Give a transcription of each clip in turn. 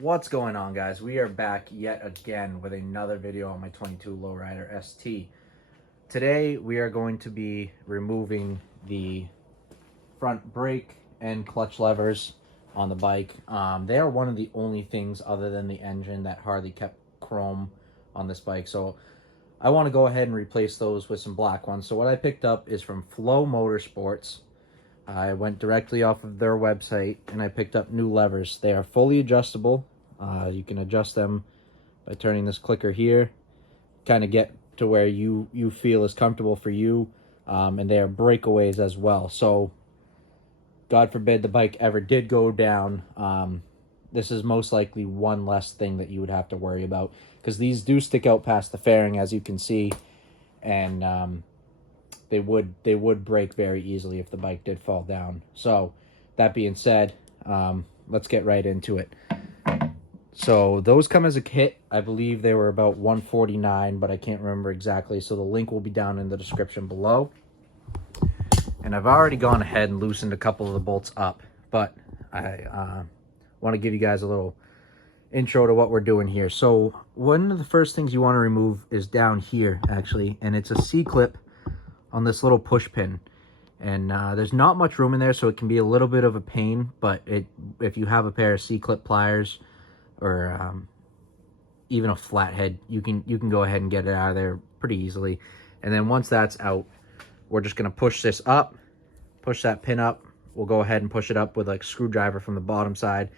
What's going on, guys? We are back yet again with another video on my 22 Lowrider ST. Today we are going to be removing the front brake and clutch levers on the bike. They are one of the only things other than the engine that Harley kept chrome on this bike, so I want to go ahead and replace those with some black ones. So what I picked up is from Flow Motorsports. I went directly off of their website and I picked up new levers. They are fully adjustable. You can adjust them by turning this clicker here, kind of get to where you feel is comfortable for you, and they are breakaways as well. So God forbid the bike ever did go down, this is most likely one less thing that you would have to worry about, because these do stick out past the fairing, as you can see, and they would break very easily if the bike did fall down. So that being said, let's get right into it. So those come as a kit. I believe they were about $149, but I can't remember exactly, so the link will be down in the description below. And I've already gone ahead and loosened a couple of the bolts up, but I want to give you guys a little intro to what we're doing here. So one of the first things you want to remove is down here, actually, and it's a C-clip on this little push pin, and there's not much room in there, so it can be a little bit of a pain, but if you have a pair of C-clip pliers or even a flathead, you can go ahead and get it out of there pretty easily. And then once that's out, we're just going to push this up, push that pin up. We'll go ahead and push it up with like a screwdriver from the bottom side,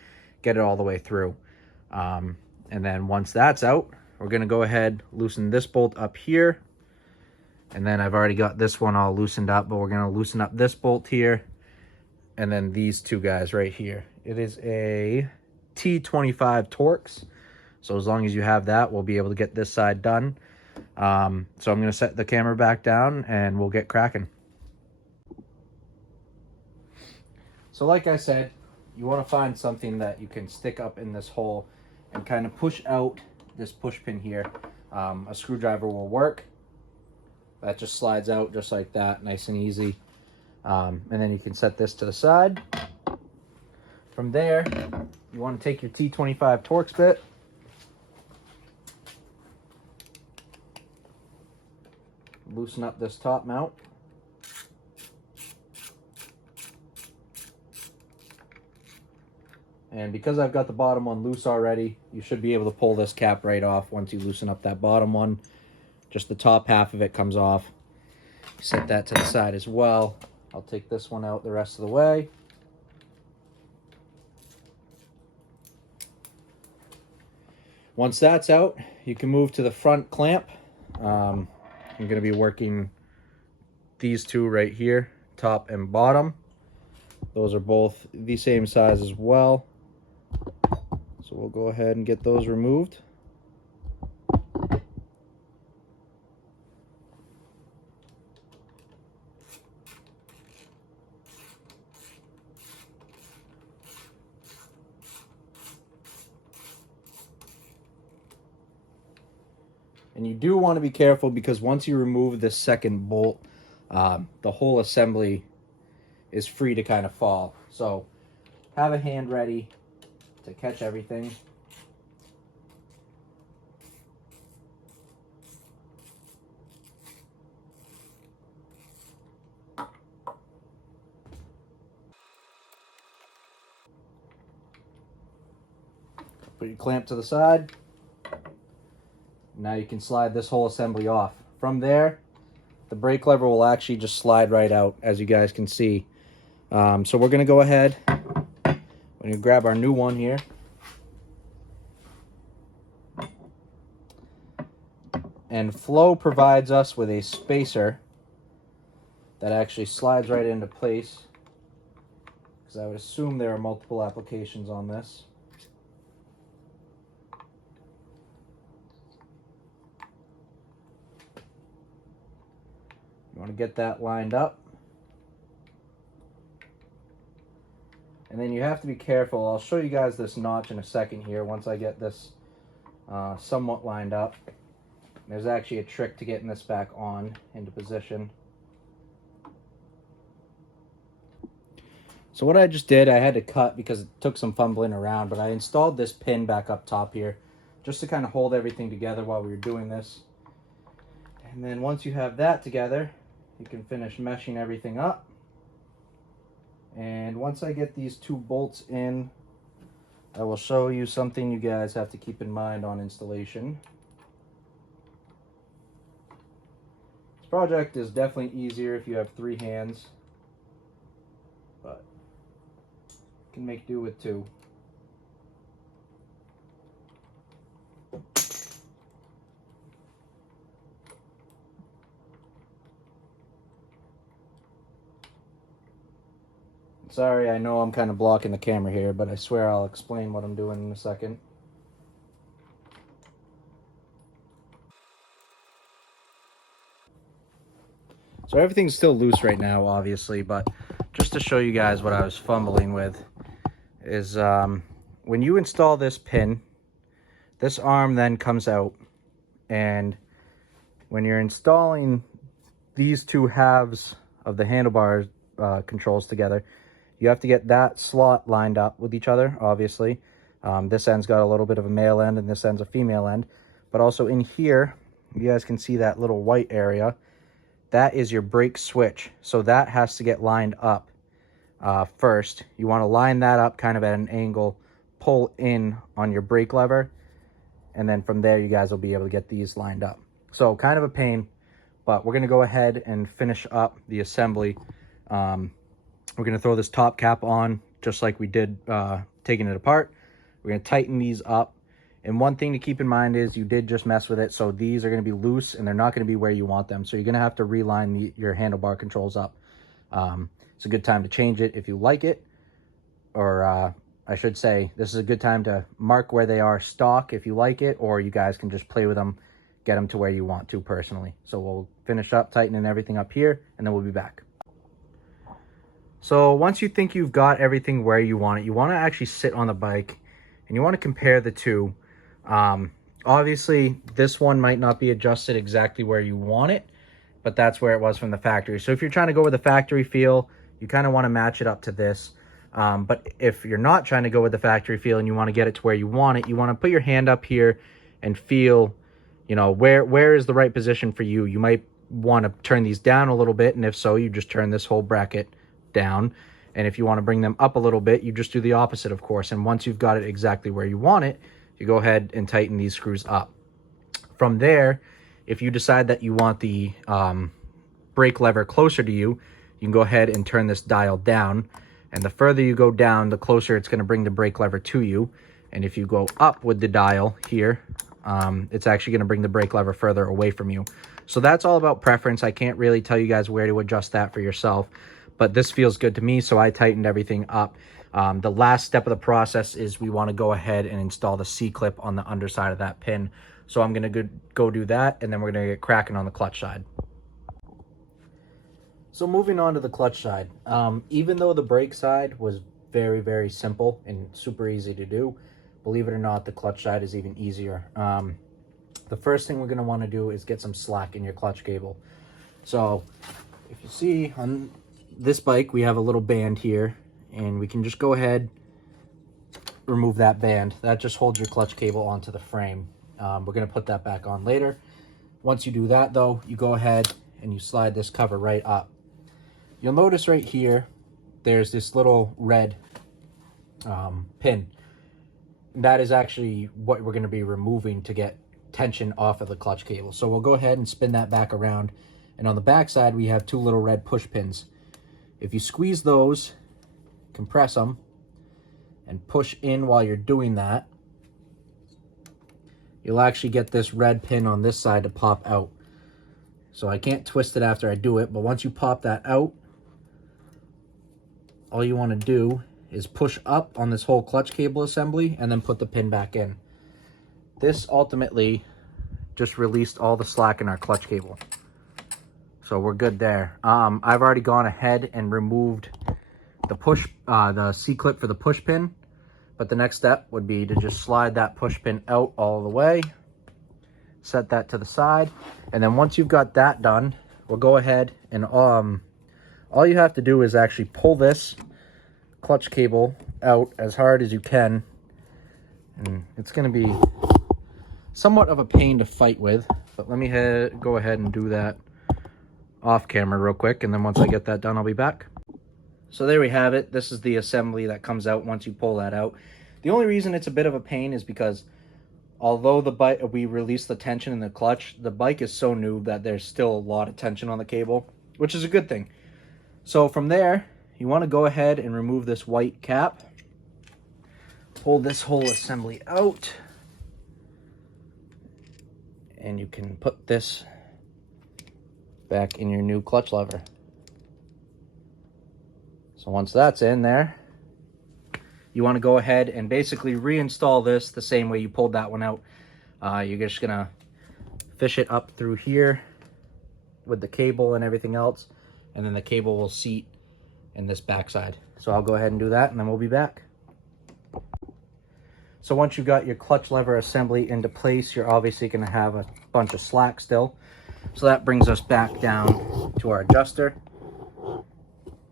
get it all the way through. And then once that's out, we're going to go ahead, loosen this bolt up here. And then I've already got this one all loosened up, but we're going to loosen up this bolt here. And then these two guys right here. It is a T25 Torx. So as long as you have that, we'll be able to get this side done. So I'm going to set the camera back down and we'll get cracking. So like I said, you want to find something that you can stick up in this hole and kind of push out this push pin here. A screwdriver will work. That just slides out just like that, nice and easy. And then you can set this to the side. From there, you want to take your T25 Torx bit, loosen up this top mount. And because I've got the bottom one loose already, you should be able to pull this cap right off once you loosen up that bottom one. Just the top half of it comes off. Set that to the side as well. I'll take this one out the rest of the way. Once that's out, you can move to the front clamp. I'm going to be working these two right here, top and bottom. Those are both the same size as well. So we'll go ahead and get those removed. And you do want to be careful, because once you remove this second bolt, the whole assembly is free to kind of fall. So have a hand ready to catch everything. Put your clamp to the side. Now you can slide this whole assembly off. From there, the brake lever will actually just slide right out, as you guys can see. So we're going to go ahead, we're going to grab our new one here. And Flow provides us with a spacer that actually slides right into place, because I would assume there are multiple applications on this. You want to get that lined up. And then you have to be careful. I'll show you guys this notch in a second here once I get this somewhat lined up. There's actually a trick to getting this back on into position. So what I just did, I had to cut because it took some fumbling around, but I installed this pin back up top here just to kind of hold everything together while we were doing this. And then once you have that together, you can finish meshing everything up. And once I get these two bolts in, I will show you something you guys have to keep in mind on installation. This project is definitely easier if you have 3 hands, but you can make do with 2. Sorry, I know I'm kind of blocking the camera here, but I swear I'll explain what I'm doing in a second. So everything's still loose right now, obviously, but just to show you guys what I was fumbling with is when you install this pin, this arm then comes out, and when you're installing these 2 halves of the handlebar controls together, you have to get that slot lined up with each other, obviously. This end's got a little bit of a male end and this end's a female end. But also in here, you guys can see that little white area. That is your brake switch. So that has to get lined up first. You want to line that up kind of at an angle, pull in on your brake lever, and then from there you guys will be able to get these lined up. So kind of a pain, but we're going to go ahead and finish up the assembly. We're going to throw this top cap on just like we did taking it apart. We're going to tighten these up. And one thing to keep in mind is you did just mess with it. So these are going to be loose and they're not going to be where you want them. So you're going to have to reline your handlebar controls up. It's a good time to change it if you like it. Or I should say, this is a good time to mark where they are stock if you like it. Or you guys can just play with them, get them to where you want to personally. So we'll finish up tightening everything up here and then we'll be back. So once you think you've got everything where you want it, you want to actually sit on the bike and you want to compare the 2. Obviously, this one might not be adjusted exactly where you want it, but that's where it was from the factory. So if you're trying to go with the factory feel, you kind of want to match it up to this. But if you're not trying to go with the factory feel and you want to get it to where you want it, you want to put your hand up here and feel, you know, where is the right position for you. You might want to turn these down a little bit, and if so, you just turn this whole bracket down. And if you want to bring them up a little bit, you just do the opposite, of course. And once you've got it exactly where you want it, you go ahead and tighten these screws up. From there, if you decide that you want the brake lever closer to you, you can go ahead and turn this dial down. And the further you go down, the closer it's going to bring the brake lever to you. And if you go up with the dial here, it's actually going to bring the brake lever further away from you. So that's all about preference. I can't really tell you guys where to adjust that for yourself. But this feels good to me, so I tightened everything up. The last step of the process is we want to go ahead and install the C-clip on the underside of that pin. So I'm going to go do that, and then we're going to get cracking on the clutch side. So moving on to the clutch side. Even though the brake side was very, very simple and super easy to do, believe it or not, the clutch side is even easier. The first thing we're going to want to do is get some slack in your clutch cable. So if you see on this bike, we have a little band here, and we can just go ahead, remove that band. That just holds your clutch cable onto the frame. We're going to put that back on later. Once you do that, though, you go ahead and you slide this cover right up. You'll notice right here, there's this little red pin. That is actually what we're going to be removing to get tension off of the clutch cable. So we'll go ahead and spin that back around. And on the back side, we have 2 little red push pins. If you squeeze those, compress them, and push in while you're doing that, you'll actually get this red pin on this side to pop out. So I can't twist it after I do it, but once you pop that out, all you want to do is push up on this whole clutch cable assembly and then put the pin back in. This ultimately just released all the slack in our clutch cable. So we're good there. I've already gone ahead and removed the C-clip for the push pin, but the next step would be to just slide that push pin out all the way, set that to the side, and then once you've got that done, we'll go ahead and all you have to do is actually pull this clutch cable out as hard as you can. And it's going to be somewhat of a pain to fight with, but let me go ahead and do that off camera real quick, and then once I get that done, I'll be back. So there we have it. This is the assembly that comes out once you pull that out. The only reason it's a bit of a pain is because although the bike, we release the tension in the clutch, the bike is so new that there's still a lot of tension on the cable, which is a good thing. So from there, you want to go ahead and remove this white cap. Pull this whole assembly out. And you can put this back in your new clutch lever. So once that's in there, you want to go ahead and basically reinstall this the same way you pulled that one out. You're just gonna fish it up through here with the cable and everything else, and then the cable will seat in this backside. So I'll go ahead and do that, and then we'll be back. So once you've got your clutch lever assembly into place, you're obviously going to have a bunch of slack still. So that brings us back down to our adjuster.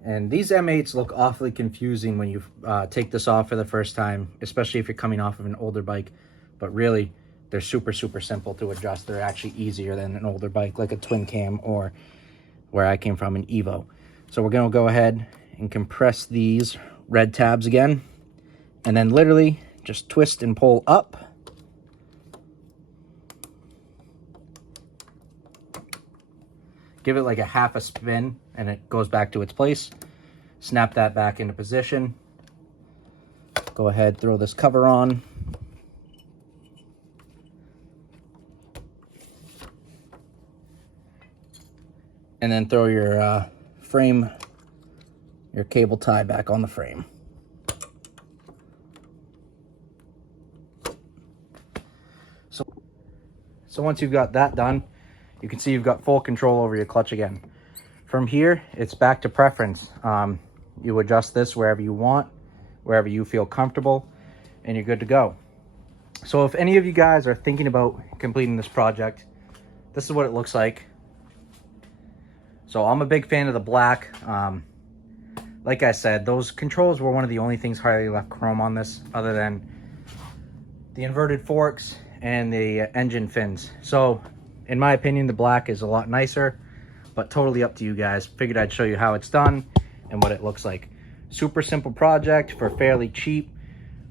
And these M8s look awfully confusing when you take this off for the first time, especially if you're coming off of an older bike. But really, they're super, super simple to adjust. They're actually easier than an older bike like a twin cam or where I came from, an Evo. So we're going to go ahead and compress these red tabs again. And then literally just twist and pull up. Give it like a half a spin and it goes back to its place. Snap that back into position. Go ahead, throw this cover on. And then throw your frame, your cable tie back on the frame. So once you've got that done, you can see you've got full control over your clutch again. From here, it's back to preference. You adjust this wherever you want, wherever you feel comfortable, and you're good to go. So if any of you guys are thinking about completing this project, this is what it looks like. So I'm a big fan of the black. Like I said, those controls were one of the only things hardly left chrome on this, other than the inverted forks and the engine fins. So in my opinion, the black is a lot nicer, but totally up to you guys. Figured I'd show you how it's done and what it looks like. Super simple project for fairly cheap.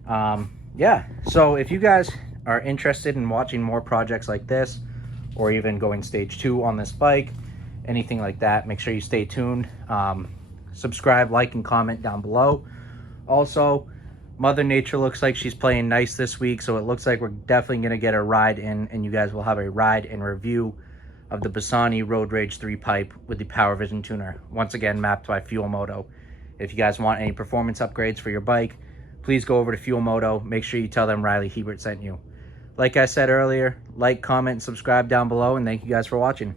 Yeah, so if you guys are interested in watching more projects like this, or even going stage 2 on this bike, anything like that, make sure you stay tuned. Subscribe, like, and comment down below. Also, Mother Nature looks like she's playing nice this week, so it looks like we're definitely going to get a ride in, and you guys will have a ride and review of the Bassani Road Rage 3 pipe with the Power Vision tuner, once again mapped by Fuel Moto. If you guys want any performance upgrades for your bike, please go over to Fuel Moto. Make sure you tell them Riley Hebert sent you. Like I said earlier, like, comment, and subscribe down below, and thank you guys for watching.